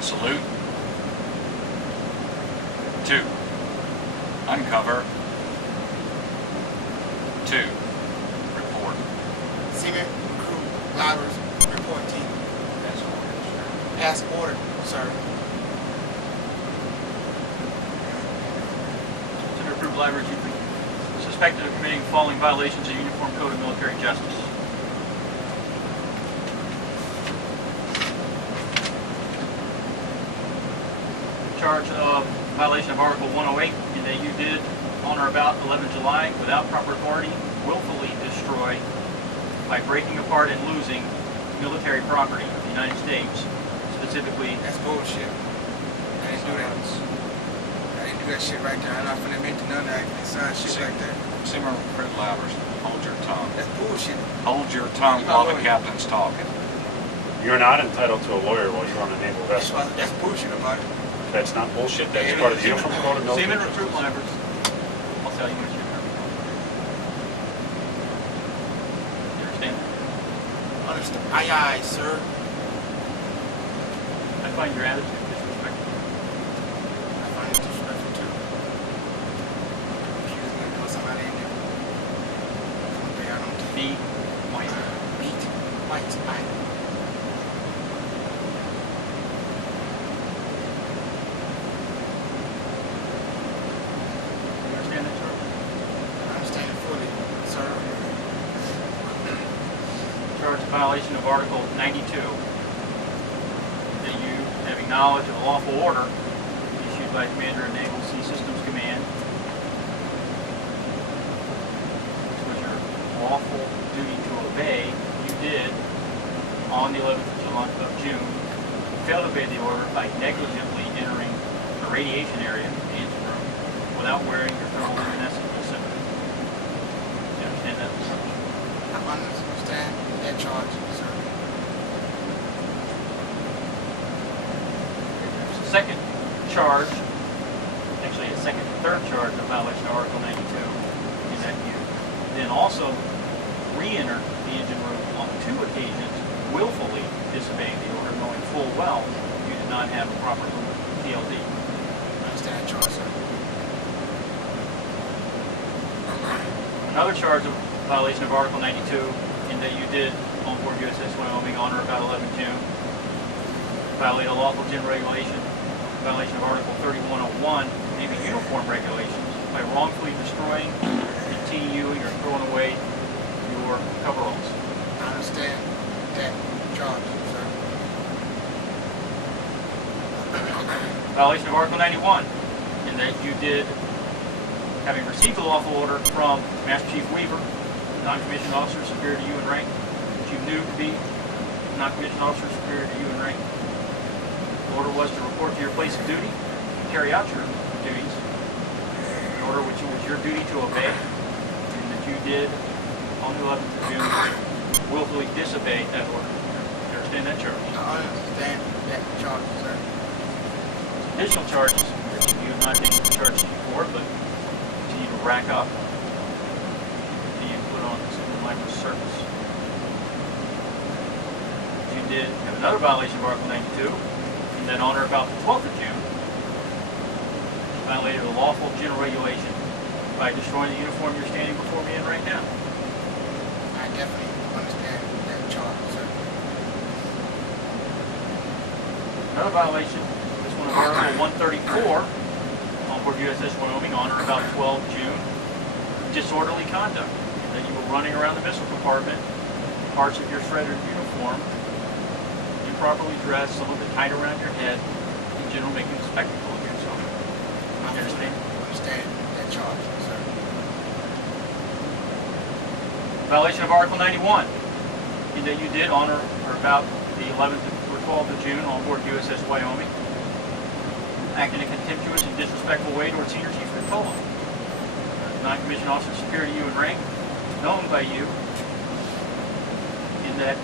1, salute. 2, uncover. 2, report. Seaman, crew, divers, report team. That's orders, sir. Pass order, sir. Consider approved library chief suspected of committing the following violations of Uniform Code of Military Justice. Charge of violation of Article 108 in that you did, on or about 11 July, without proper authority, willfully destroy by breaking apart and losing military property of the United States, specifically. That's bullshit. I didn't do that. I didn't do that shit right there. I'm not finna admit to none of that. I sign shit like that. Simmer, Fred Lavers, hold your tongue. That's bullshit. Hold your tongue while the captain's talking. You're not entitled to a lawyer while you're on a naval vessel. That's bullshit about it. That's not bullshit. That's part of the Uniform Code of Military Seaman Justice. recruit livers. I'll tell you what you're going to be called. You understand? Understand? Aye, aye, sir. I find your attitude disrespectful. I find it disrespectful too. Accuse me of doing somebody in there. I don't care. Be white. Beat. White. Aye. You understand that, sir? I understand it fully, sir. Charge of violation of Article 92. That you, having knowledge of a lawful order issued by Commander of Naval Sea Systems Command, which was your lawful duty to obey, you did on the 11th of June, failed to obey the order by negligently entering the radiation area, the engine room, without wearing your thermoluminescent facility. Do you understand that? I understand that charge, sir. Second charge, actually a second and third charge of violation of Article 92, is that you then also re-entered the engine room on 2 occasions, willfully disobeying the order, knowing full well you did not have a proper TLD. I understand that charge, sir. Another charge of violation of Article 92, in that you did, on board USS Wyoming, on or about 11 June, violate a lawful gym regulation, violation of Article 3101, Navy uniform regulations, by wrongfully destroying, TUing, or throwing away your coveralls. I understand that charge, sir. Violation of Article 91, in that you did, having received a lawful order from Master Chief Weaver, non-commissioned officer superior to you in rank, which you knew to be non-commissioned officer superior to you in rank. The order was to report to your place of duty and carry out your duties. An order which it was your duty to obey, and that you did on the 11th of June willfully disobey that order. You understand that charge? I understand that charge, sir. Additional charges, which you have not been charged for, but continue to rack up, continue to put on civil life service. You did have another violation of Article 92, and then on or about the 12th of June, you violated a lawful general regulation by destroying the uniform you're standing before me in right now. I definitely understand that charge, sir. Another violation, this one of Article 134, on board USS Wyoming, on or about 12 June, disorderly conduct, in that you were running around the missile compartment, parts of your shredded uniform, improperly dressed, some of it tied around your head, in general making a spectacle of yourself. I You understand? understand that charge, sir. Violation of Article 91, in that you did on or about the 11th or 12th of June on board USS Wyoming, act in a contemptuous and disrespectful way toward Senior Chief Ricola, non-commissioned officer superior to you in rank, known by you, in that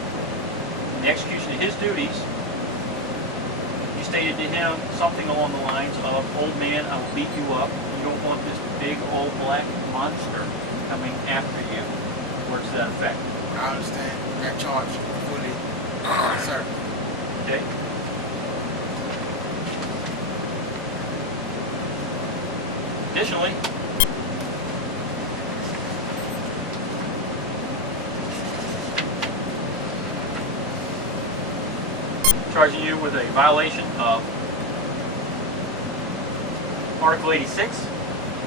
in the execution of his duties, you stated to him something along the lines of, "Old man, I will beat you up. You don't want this big old black monster coming after you." Words to that effect. I understand that charge fully, sir. Okay? Additionally, charging you with a violation of Article 86,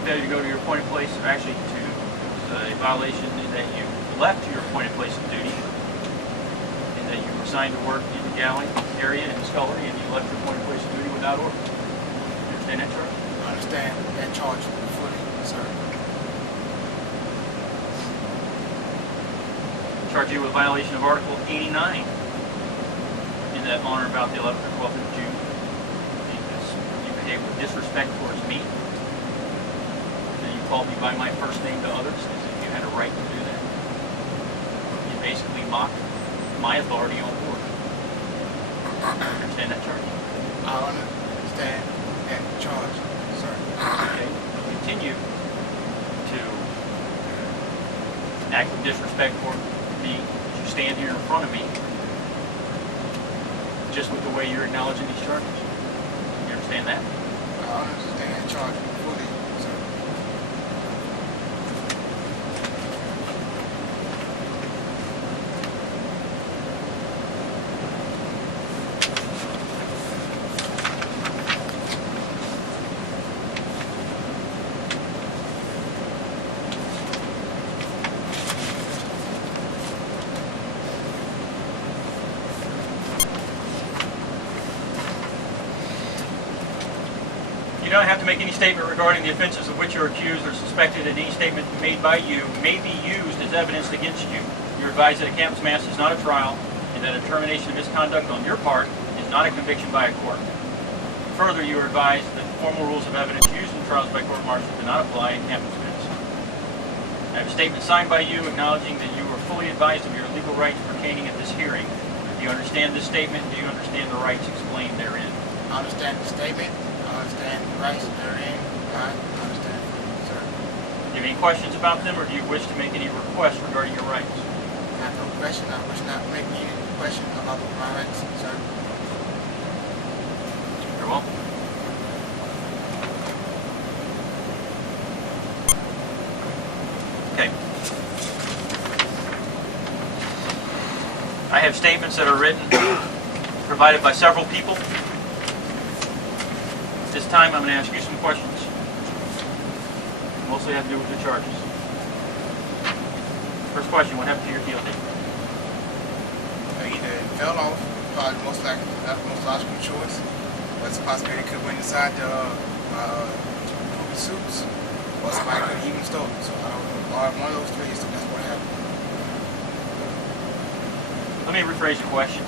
failure to go to your appointed place, or actually a violation in that you left your appointed place of duty, and that you were assigned to work in the galley area in the scullery, and you left your appointed place of duty without order. You understand that charge? I understand that charge fully, sir. Charge you with violation of Article 89, in that on or about the 11th or 12th of June, because you behaved with disrespect towards me, and you called me by my first name to others, as if you had a right to do that. You basically mocked my authority on board. Understand that charge? I understand that charge, sir. Okay. You continue to act with disrespect toward me as you stand here in front of me, just with the way you're acknowledging these charges. You understand that? I understand that charge fully, sir. You don't have to make any statement regarding the offenses of which you're accused or suspected, and any statement made by you may be used as evidence against you. You're advised that a campus mast is not a trial, and that a determination of misconduct on your part is not a conviction by a court. Further, you are advised that formal rules of evidence used in trials by court-martial do not apply in campus mast. I have a statement signed by you acknowledging that you are fully advised of your legal rights pertaining at this hearing. Do you understand this statement? Do you understand the rights explained therein? I understand the statement. I understand the rights therein. I understand, sir. Do you have any questions about them, or do you wish to make any requests regarding your rights? I have no question. I wish not to make any question about my rights, sir. Very well. Okay. I have statements that are written, provided by several people. At this time, I'm going to ask you some questions. Mostly have to do with the charges. First question, what happened to your TLD? Either it fell off, probably most likely, not the most logical choice. But it's a possibility it could have went inside the movie suits, or somebody could have even stolen it. So I don't know, or one of those three, so that's what happened. Let me rephrase the question.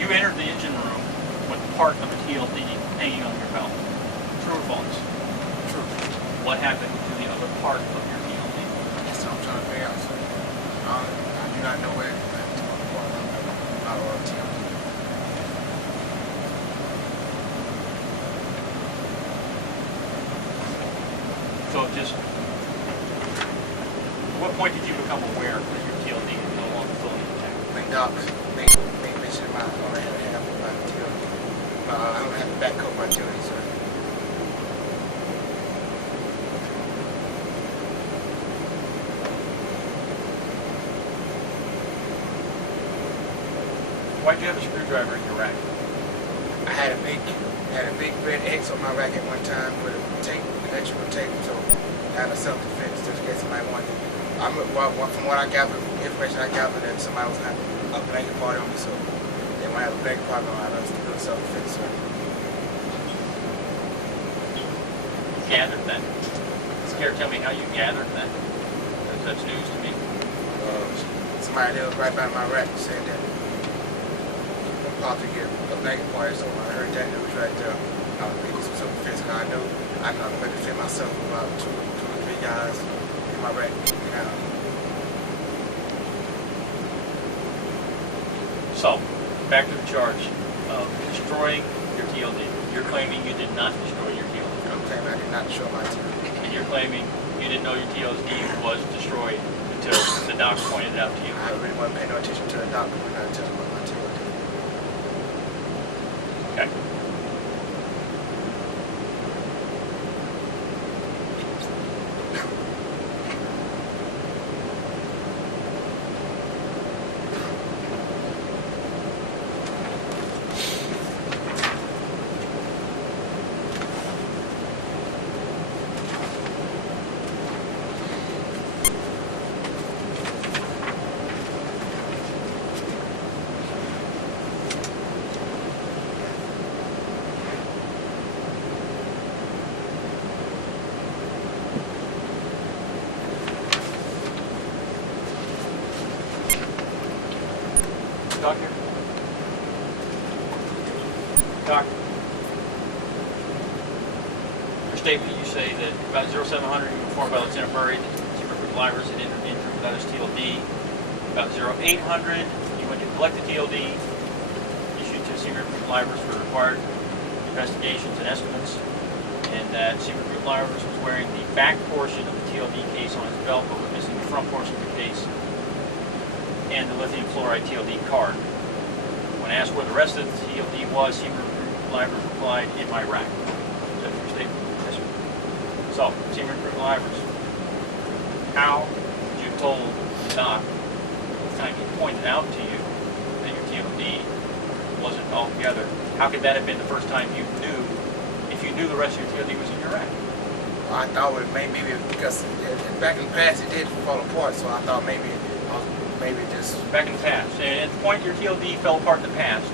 You entered the engine room with part of a TLD hanging on your belt. True or false? True. What happened to the other part of your TLD? That's what I'm trying to figure out, sir. I do not know where it went to my TLD. So just, at what point did you become aware that your TLD is no longer fully intact? When docs they mentioned I don't have my TLD. I don't have to back up my TLD, sir. Why did you have a screwdriver in your rack? I had a big red X on my rack at one time with a tape, electrical tape, so I had a self-defense just in case somebody wanted. From what I gathered, information I gathered, that somebody was having a blanket party on me, so they want to have a blanket party on me. I was doing self-defense, sir. Gathered that? Care to tell me how you gathered that? Because that's news to me. Somebody that was right by my rack said that I'm about to get a blanket party, so when I heard that, it was right there. I was making some self-defense because I know I can defend myself with about two or three guys in my rack. So, back to the charge of destroying your TLD. You're claiming you did not destroy your TLD. I'm claiming I did not destroy my TLD. And you're claiming you didn't know your TLD was destroyed until the docs pointed it out to you. I really wasn't paying no attention to the doctor when I told him about my TLD. Okay. Doc, your statement, you say that about 0700 you were informed by Lieutenant Murray that Seymour Group Livers had entered the interim without his TLD. About 0800 you went to collect the TLD, issued to Seymour Group Livers for required investigations and estimates, and that Seymour Group Livers was wearing the back portion of the TLD case on his belt, but was missing the front portion of the case and the lithium fluoride TLD card. When asked where the rest of the TLD was, Seymour Group Livers replied, "In my rack." Is that your statement? Yes, sir. So, Seymour Group Livers, how would you have told the doc the time he pointed out to you that your TLD wasn't all together? How could that have been the first time you knew, if you knew the rest of your TLD was in your rack? Well, I thought it maybe because back in the past it did fall apart, so I thought maybe just Back in the past. And at the point your TLD fell apart in the past,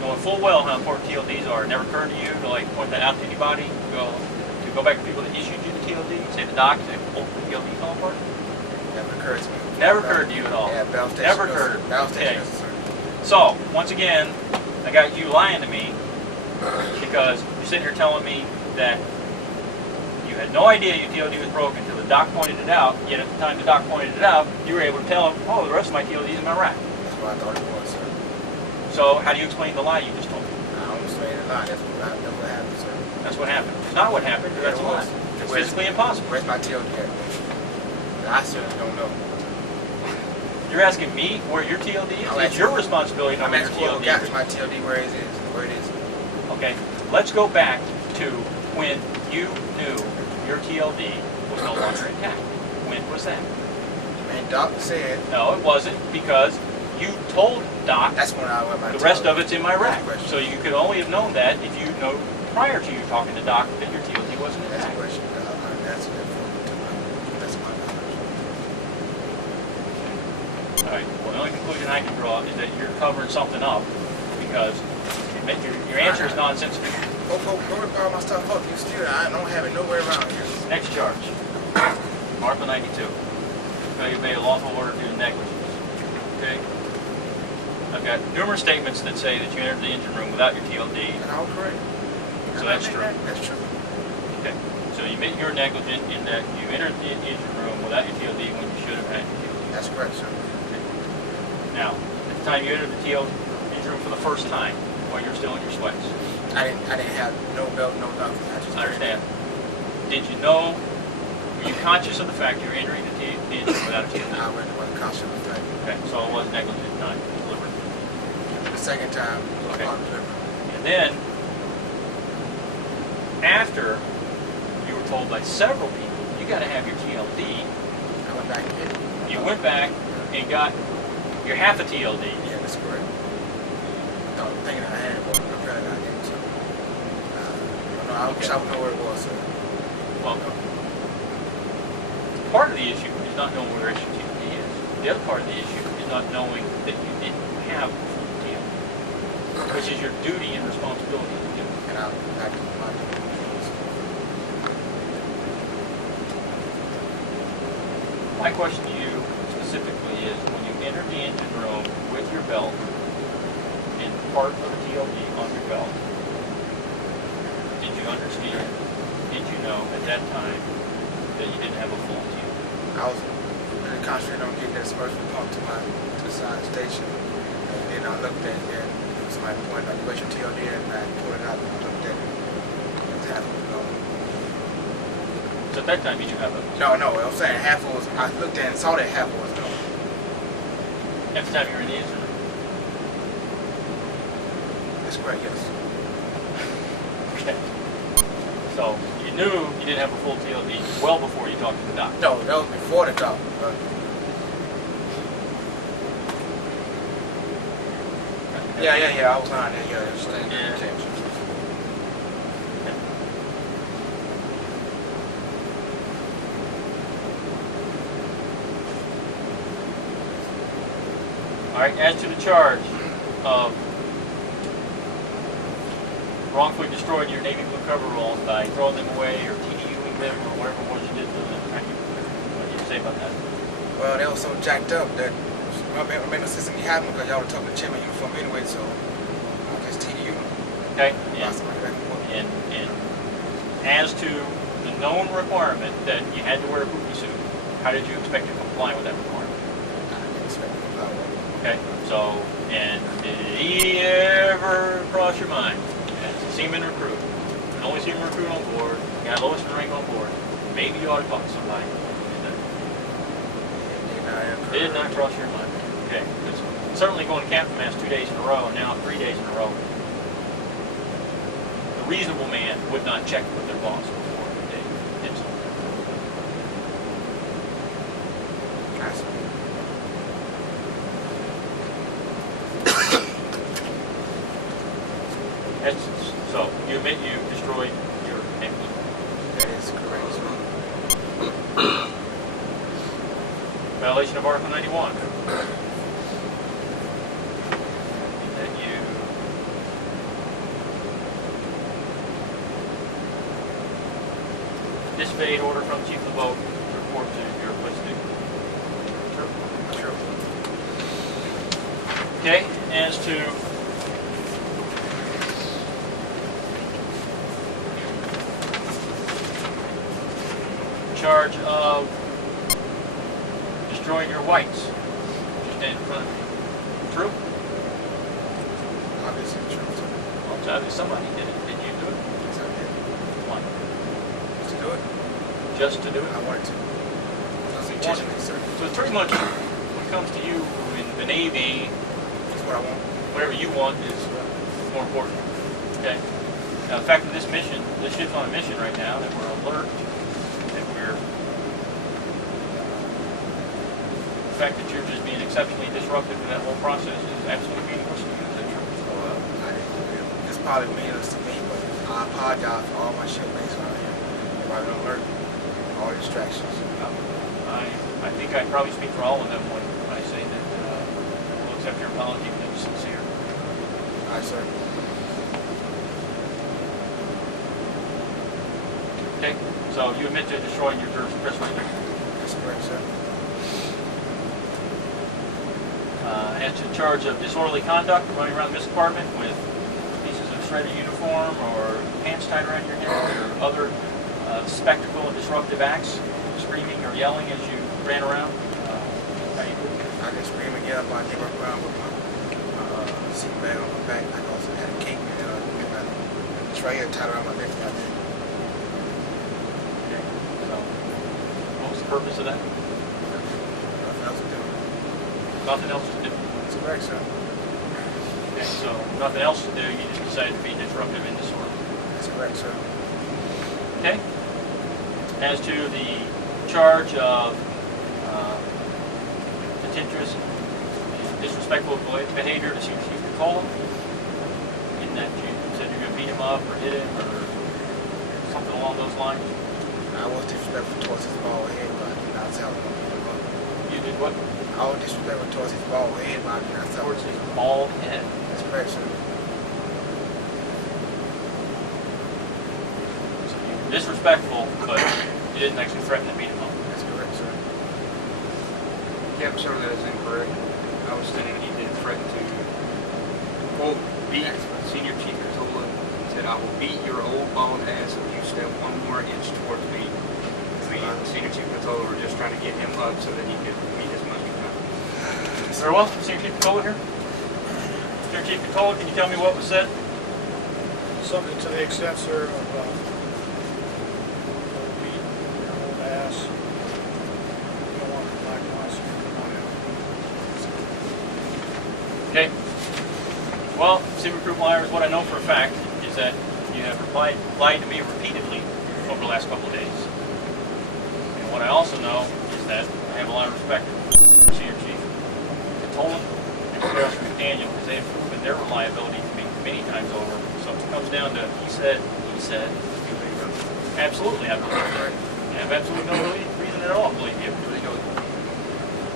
knowing full well how important TLDs are, it never occurred to you to like point that out to anybody, to go back to people that issued you the TLD, say the doc, say, oh, the TLD fell apart? never occurred to me. Never occurred to you at all. Yeah, Bell Station. Never occurred. Bell Okay. Station, sir. So, once again, I got you lying to me because you're sitting here telling me that you had no idea your TLD was broken until the doc pointed it out, yet at the time the doc pointed it out, you were able to tell him, oh, the rest of my TLD is in my rack. That's what I thought it was, sir. So, how do you explain the lie you just told me? I don't explain a lie. That's what happened, sir. That's what happened. It's not what happened, Yeah, that's a it lie. was. It's Where's- physically impossible. Where's my TLD at? I certainly don't know. You're asking me where your TLD is? I'm It's asking- your responsibility to know I'm where your asking who TLD got is. my TLD, where it is, where it is. Okay, let's go back to when you knew your TLD was no longer intact. When was that? And Doc said, No, it wasn't, because you told Doc that's when I went my the TLD. rest of it's in my rack. That's a question. So you could only have known that if you know prior to you talking to Doc that your TLD wasn't That's a intact. question. That's my knowledge. All right. Well, the only conclusion I can draw is that you're covering something up because your answer is nonsensical. Go borrow my stuff up. You still, I don't have it nowhere around here. Next charge. Article 92. Failure to obey a lawful order due to negligence. Okay? I've got numerous statements that say that you entered the engine room without your TLD. And I was correct. So that's true. That's true. Okay. So you admit you're negligent in that you entered the engine room without your TLD when you should have had your TLD. That's correct, sir. Now, at the time you entered the engine room for the first time, while you're still in your sweats, I didn't have no belt, no nothing. I understand. Did you know, were you conscious of the fact you were entering the engine room without a TLD? I wasn't conscious of that. Okay, so it was negligent, not deliberate. The second time, it was Okay. not deliberate. And then, after you were told by several people, you got to have your TLD, I went back and hit it. you went back and got your half a TLD. Yeah, that's correct. I thought thinking I had it, but apparently I didn't. So, I wish I would know where it was, sir. Well, part of the issue is not knowing where your TLD is. The other part of the issue is not knowing that you didn't have a full TLD, which is your duty and responsibility to do. And I back to my My question to you specifically is, when you entered the engine room with your belt and part of the TLD on your belt, did you understand, did you know at that time that you didn't have a full TLD? I was really concentrating on getting that submersible pump to the side station. And then I looked at it, and somebody pointed out, where's your TLD? And I pulled it out and I looked at it. It was half of it gone. So at that time, did you have a, No, I'm saying half of it was, I looked at it and saw that half of it was gone. at the time you were in the engine room? That's correct, yes. Okay. So you knew you didn't have a full TLD well before you talked to the doctor. No, that was before the dog. Yeah, I was on there, yeah. It was staying Yeah. there. All right, as to the charge of wrongfully destroying your navy blue coveralls by throwing them away or TDUing them or whatever it was you did to them, what do you say about that? Well, they were so jacked up that I made no sense in me having them because y'all were talking to Chairman uniform anyway, so I just TDU them. Okay? Lost somebody back in work. And as to the known requirement that you had to wear a poopy suit, how did you expect to comply with that requirement? I didn't expect to comply with it. Okay, so, and did it ever cross your mind as a seaman recruit, the only seaman recruit on board, the guy lowest in rank on board, maybe you ought to talk to somebody? It did not cross your mind. Okay, because certainly going to captain mast 2 days in a row and now 3 days in a row, a reasonable man would not check with their boss before they did something. I see. So, you admit you destroyed your neighbor. That is correct, sir. Violation of Article 91. That you disobeyed order from the chief of the boat to report to your place of duty. True. Okay, as to charge of destroying your whites, stand in front of me. True? Obviously true, sir. Well, it's obvious somebody did it. Did you do it? Yes, I did. Why? To do it, Just to do it? I wanted to. I was intentionally, sir. So it's pretty much, when it comes to you in the Navy, It's what I want. whatever you want is more important. Okay? Now, the fact that this mission, this ship's on a mission right now, that we're alert, that we're, the fact that you're just being exceptionally disruptive in that whole process is absolutely meaningless to you. Is that true? I didn't. It's probably meaningless to me, but I apologize for all my shipmates out here. If I don't alert all the distractions. I think I probably speak for all of them when I say that we'll accept your apology if it's sincere. All right, sir. Okay? So you admit to destroying your dress record. That's correct, sir. And to charge of disorderly conduct, running around the mess department with pieces of shredded uniform or pants tied around your head or other spectacle and disruptive acts, screaming or yelling as you ran around. How you do? I can scream and yell, but I did walk around with my seat bag on my back. I also had a cape and with my tray tied around my neck. I did. Okay. So, what was the purpose of that? Nothing else to do. Nothing else to do. That's correct, sir. Okay. So, nothing else to do. You just decided to be disruptive and disorderly. That's correct, sir. Okay. As to the charge of contentious and disrespectful behavior to Senior Chief Nicola, in that you said you're going to beat him up or hit him or something along those lines. I was disrespectful towards his bald head, but I did not tell him. You did what? I was disrespectful towards his bald head, but I did not tell Towards him. his bald head. That's correct, sir. So you were disrespectful, but you didn't actually threaten to beat him up. That's correct, sir. Captain, sir, that is incorrect. I was saying he did threaten to, quote, beat Senior Chief Nicola. He said, I will beat your old bald ass if you step one more inch towards me. We, Senior Chief Nicola, were just trying to get him up so that he could meet his money. Very well. Senior Chief Nicola here. Senior Chief Nicola, can you tell me what was said? Something to the extent, sir, of beat your old ass. You don't want to black ones. Okay. Well, Seaman Crew Myers, what I know for a fact is that you have lied to me repeatedly over the last couple of days. And what I also know is that I have a lot of respect for Senior Chief Tolan and Sheriff McDaniel because they've proven their reliability to me many times over. So if it comes down to he said, absolutely I believe that. I have absolutely no reason at all to believe you.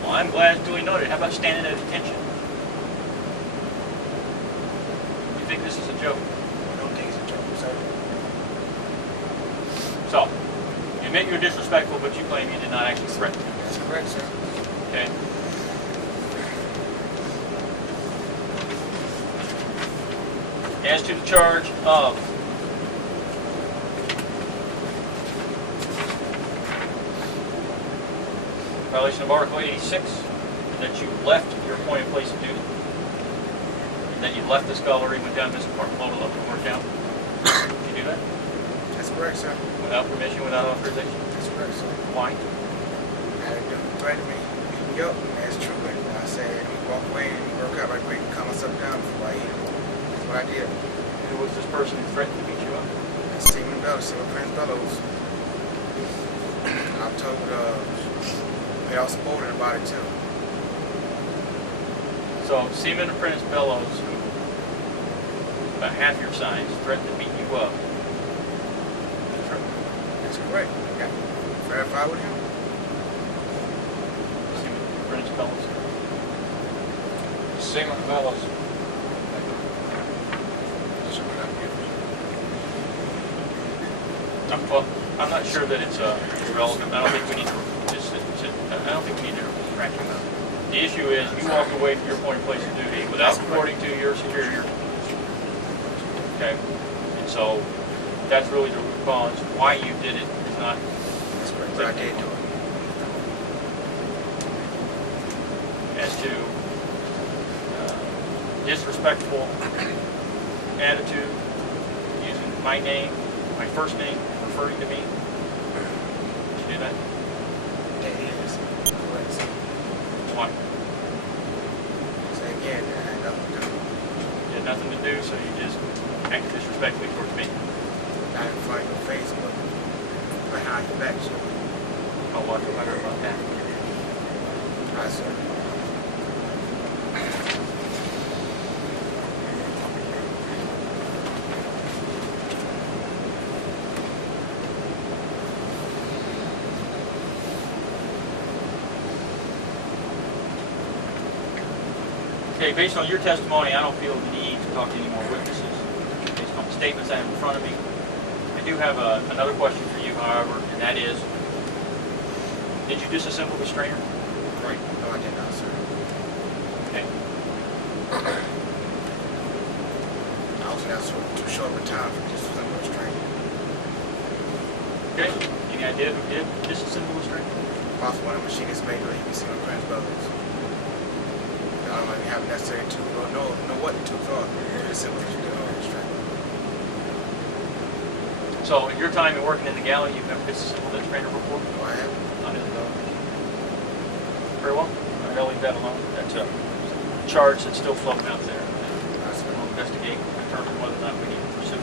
Well, I'm glad it's duly noted. How about standing at attention? You think this is a joke? I don't think it's a joke, sir. So, you admit you're disrespectful, but you claim you did not actually threaten him. That's correct, sir. Okay? As to the charge of violation of Article 86, that you left your appointed place of duty, and that you left the scullery, went down to this apartment below level and worked out. Did you do that? That's correct, sir. Without permission, without authorization? That's correct, sir. Why? I had a dude threaten me, beat me up, and that's true. And I said, let me walk away and work out right quick and calm myself down before I eat him. That's what I did. Who was this person who threatened to beat you up? That's Stephen Bellows, Silver Prince Bellows. I told, they all spoken about it too. So, Seaman Apprentice Bellows, who about half your size, threatened to beat you up. That's right. That's correct. Yeah. Verify with him. Seaman Apprentice Bellows. Seaman Bellows. I'm not sure that it's relevant. I don't think we need to just. I don't think we need to track him up. The issue is you walked away from your appointed place of duty without reporting to your superior. Okay, and so that's really the root cause. Why you did it is not. That's correct. But I did do it. As to disrespectful attitude, using my name, my first name, referring to me. Did you do that? That is correct, sir. Why? So again, I had nothing to do. You had nothing to do, so you just acted disrespectfully towards me. Not in front of your face, but behind your back, sir. I'll watch a letter about that. Right, sir. Okay, based on your testimony, I don't feel the need to talk to any more witnesses. Based on the statements I have in front of me, I do have another question for you, however, and that is, did you disassemble the strainer? Great. No, I did not, sir. Okay. I was not too short of a time for this was training. Okay. Any idea who did disassemble the strainer? Possible one of the machinists made or he can see my friends brothers. I don't even have necessary tools or know what the tools are to assemble the strainer. So, in your time in working in the galley, you've never disassembled that strainer before? No, I haven't. Very well. I'll leave that alone. That's a charge that's still floating out there. We'll investigate and determine whether or not we need to pursue it.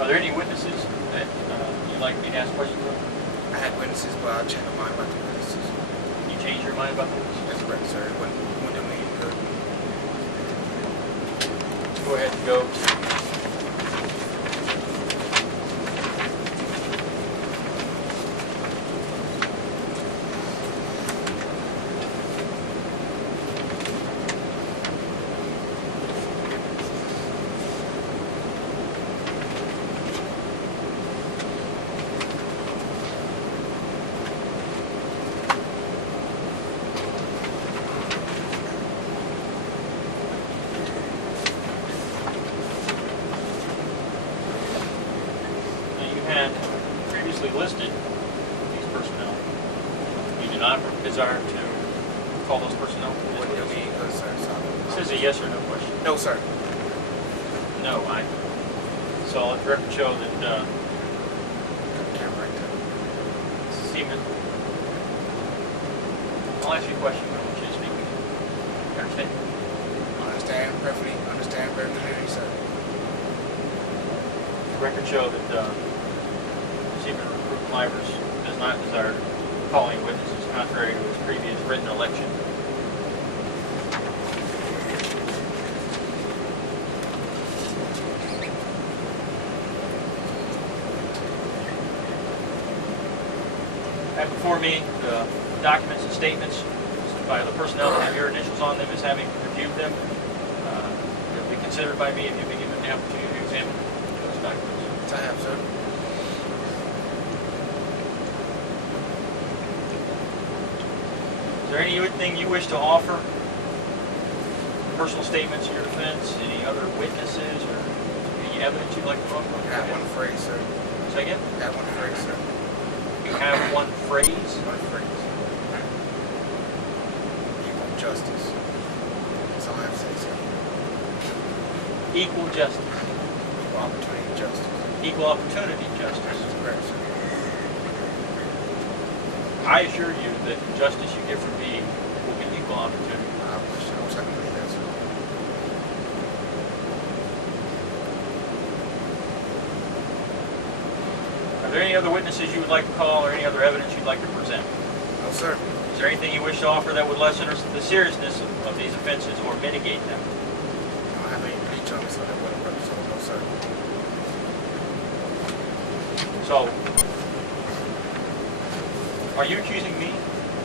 Are there any witnesses that you'd like me to ask questions of? I had witnesses, but I'll change my mind about the witnesses. You change your mind about the witnesses? That's correct, sir. It wouldn't do me any good. Go ahead and go. Previously listed these personnel. You do not desire to call those personnel? Wouldn't do me any good, sir. This is a yes or no question. No, sir. No, so let the record show that Camera right there. Seaman, I'll ask you a question, but I want you to speak again. You understand? Understand very clearly, sir. The record show that Seaman Livers does not desire calling witnesses contrary to his previous written election. I have before me the documents and statements by the personnel that have your initials on them as having reviewed them. They'll be considered by me if you've been given the opportunity to examine those documents? I have, sir. Is there anything you wish to offer? Personal statements in your defense? Any other witnesses or any evidence you'd like to offer? I got one phrase, sir. Say again? I got one phrase, sir. You have one phrase? One phrase. Equal justice. That's all I have to say, sir. Equal justice. Equal opportunity justice. Equal opportunity justice. That's correct, sir. I assure you that the justice you get from me will be equal opportunity. I wish I could believe that, sir. Are there any other witnesses you would like to call or any other evidence you'd like to present? No, sir. Is there anything you wish to offer that would lessen the seriousness of these offenses or mitigate them? I don't have any bleach on me, so that wouldn't work, so no, sir. So, are you accusing me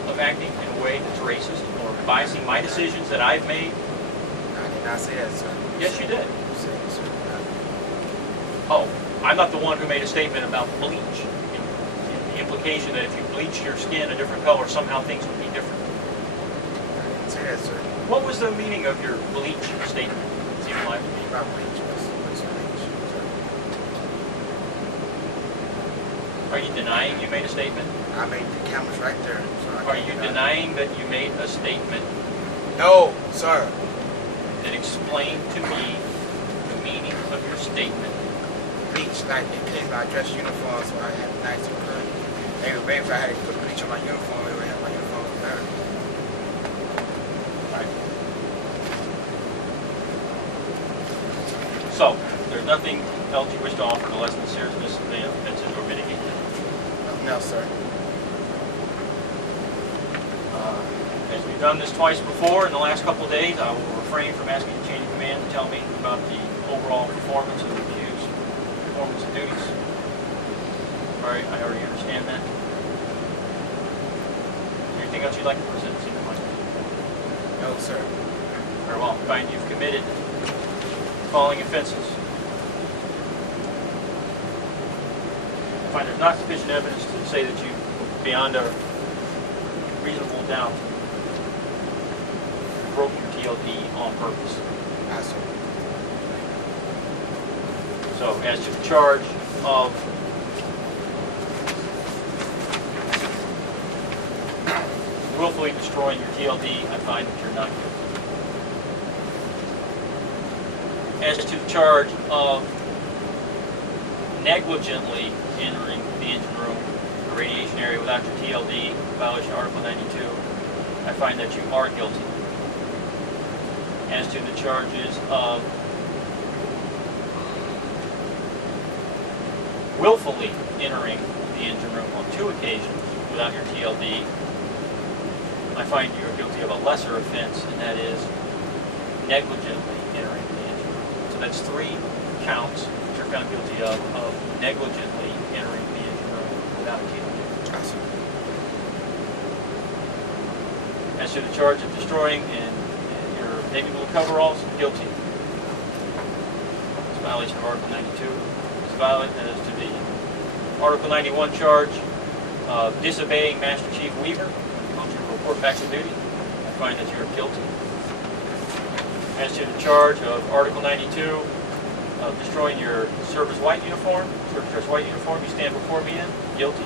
of acting in a way that's racist or biasing my decisions that I've made? I did not say that, sir. Yes, you did. You said it, sir. Oh, I'm not the one who made a statement about bleach. The implication that if you bleached your skin a different color, somehow things would be different. I didn't say that, sir. What was the meaning of your bleach statement? Seems like to me. About bleach, what's bleach, sir? Are you denying you made a statement? I made the cameras right there. So Are you denying that you made a statement No, sir. that explained to me the meaning of your statement? Bleach, like they paid my dress uniform, so I had nice and clean. They were waiting for I had to put bleach on my uniform. They would have my uniform was better. Right. So, there's nothing else you wish to offer to lessen the seriousness of the offenses or mitigate them? Nothing else, sir. As we've done this twice before in the last couple of days, I will refrain from asking the chain of command to tell me about the overall performance of the accused performance of duties. All right, I already understand that. Is there anything else you'd like to present this evening, Mike? No, sir. Very well. I find you've committed the following offenses. I find there's not sufficient evidence to say that you, beyond a reasonable doubt, broke your TLD on purpose. Yes, sir. So, as to the charge of willfully destroying your TLD, I find that you're not guilty. As to the charge of negligently entering the engine room or radiation area without your TLD, violation of Article 92, I find that you are guilty. As to the charges of willfully entering the engine room on 2 occasions without your TLD, I find you are guilty of a lesser offense, and that is negligently entering the engine room. So that's 3 counts that you're found guilty of negligently entering the engine room without a TLD. Yes, sir. As to the charge of destroying in your navy blue coveralls, guilty. It's a violation of Article 92. It's violent as to the Article 91 charge of disobeying Master Chief Weaver. Told you to report back to duty. I find that you're guilty. As to the charge of Article 92 of destroying your service white uniform, you stand before me in, guilty.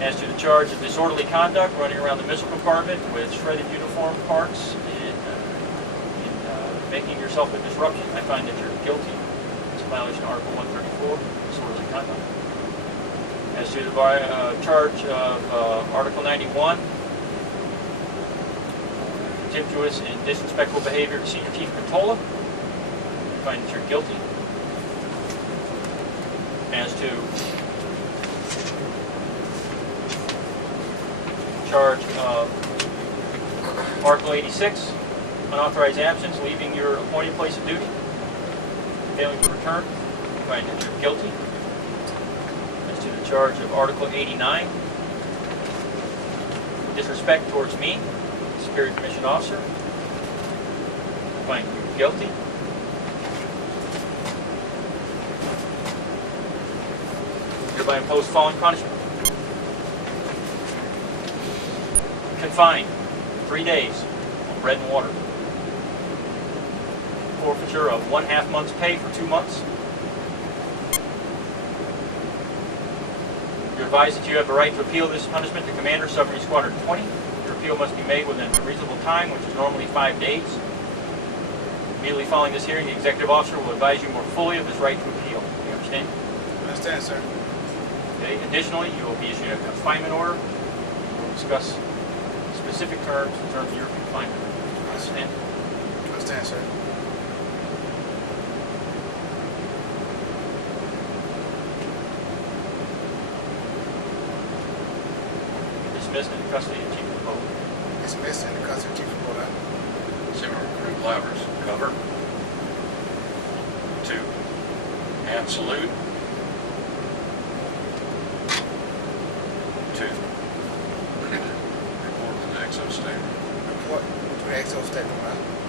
As to the charge of disorderly conduct, running around the missile compartment with shredded uniform parts and making yourself a disruption, I find that you're guilty. It's a violation of Article 134, disorderly conduct. As to the charge of Article 91, contemptuous and disrespectful behavior to Senior Chief Contola, I find that you're guilty. As to charge of Article 86, unauthorized absence, leaving your appointed place of duty, failing to return, I find that you're guilty. As to the charge of Article 89, disrespect towards me, Superior Commissioned Officer, I find you guilty. hereby impose following punishment. Confined, 3 days on bread and water. Forfeiture of 1/2 month's pay for 2 months. You're advised that you have the right to appeal this punishment to Commander Submarine Squadron 20. Your appeal must be made within a reasonable time, which is normally 5 days. Immediately following this hearing, the executive officer will advise you more fully of this right to appeal. Do you understand? I understand, sir. Okay. Additionally, you will be issued a confinement order. We'll discuss specific terms in terms of your confinement. Understand? I understand, sir. Dismissed into custody of Chief of the Boat. Dismissed in the custody of Chief of Boat. Zimmer, Recruit Lavers, cover. 2. And salute. 2. Report to the exo statement. Report to the exo statement, right?